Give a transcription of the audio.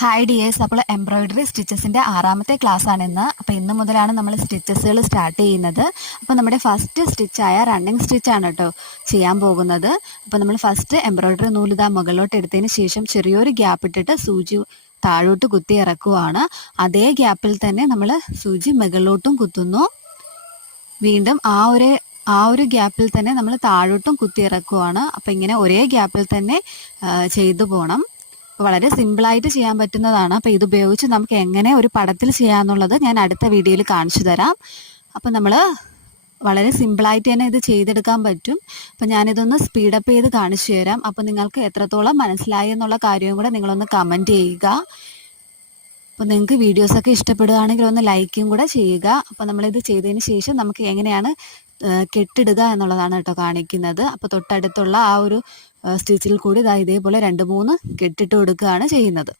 Hi dears. അപ്പോൾ embroidery സ്റ്റിച്ചസിൻ്റെ 6ാമത്തെ ക്ലാസ്സാണ് ഇന്ന്. അപ്പോൾ ഇന്ന് മുതലാണ് നമ്മൾ സ്റ്റിച്ചസുകൾ സ്റ്റാർട്ട് ചെയ്യുന്നത്. അപ്പോൾ നമ്മുടെ ഫസ്റ്റ് സ്റ്റിച്ചായ റണ്ണിങ് സ്റ്റിച്ചാണ് കേട്ടോ ചെയ്യാൻ പോകുന്നത്. അപ്പോൾ നമ്മൾ ഫസ്റ്റ് എംബ്രോയിഡറി നൂലിതാ മുകളിലോട്ട് എടുത്തതിന് ശേഷം ചെറിയൊരു ഗ്യാപ്പ് ഇട്ടിട്ട് സൂചി താഴോട്ട് കുത്തി ഇറക്കുവാണ്. അതേ ഗ്യാപ്പിൽ തന്നെ നമ്മൾ സൂചി മുകളിലോട്ടും കുത്തുന്നു. വീണ്ടും ആ ഒരു ഗ്യാപ്പിൽ തന്നെ നമ്മൾ താഴോട്ടും കുത്തി ഇറക്കുവാണ്. അപ്പോൾ ഇങ്ങനെ ഒരേ ഗ്യാപ്പിൽ തന്നെ ചെയ്തു പോകണം. വളരെ സിമ്പിളായിട്ട് ചെയ്യാൻ പറ്റുന്നതാണ്. അപ്പോൾ ഇതുപയോഗിച്ച് നമുക്ക് എങ്ങനെ ഒരു പടത്തിൽ ചെയ്യാമെന്നുള്ളത് ഞാൻ അടുത്ത വീഡിയോയിൽ കാണിച്ചു തരാം. അപ്പോൾ നമ്മൾ വളരെ സിമ്പിളായിട്ട് തന്നെ ഇത് ചെയ്തെടുക്കാൻ പറ്റും. അപ്പോൾ ഞാനിതൊന്ന് സ്പീഡപ്പ് ചെയ്ത് കാണിച്ചു തരാം. അപ്പോൾ നിങ്ങൾക്ക് എത്രത്തോളം മനസ്സിലായി എന്നുള്ള കാര്യവും കൂടെ നിങ്ങളൊന്ന് കമൻറ്റ് ചെയ്യുക. അപ്പോൾ നിങ്ങൾക്ക് വീഡിയോസൊക്കെ ഇഷ്ടപ്പെടുകയാണെങ്കിൽ ഒന്ന് ലൈക്കും കൂടെ ചെയ്യുക. അപ്പോൾ നമ്മളിത് ചെയ്തതിന് ശേഷം നമുക്ക് എങ്ങനെയാണ് കെട്ടിടുക എന്നുള്ളതാണ് കേട്ടോ കാണിക്കുന്നത്. അപ്പോൾ തൊട്ടടുത്തുള്ള ആ ഒരു സ്റ്റിച്ചിൽ കൂടി ഇതേപോലെ 2-3 കെട്ടിട്ട് കൊടുക്കുകയാണ് ചെയ്യുന്നത്.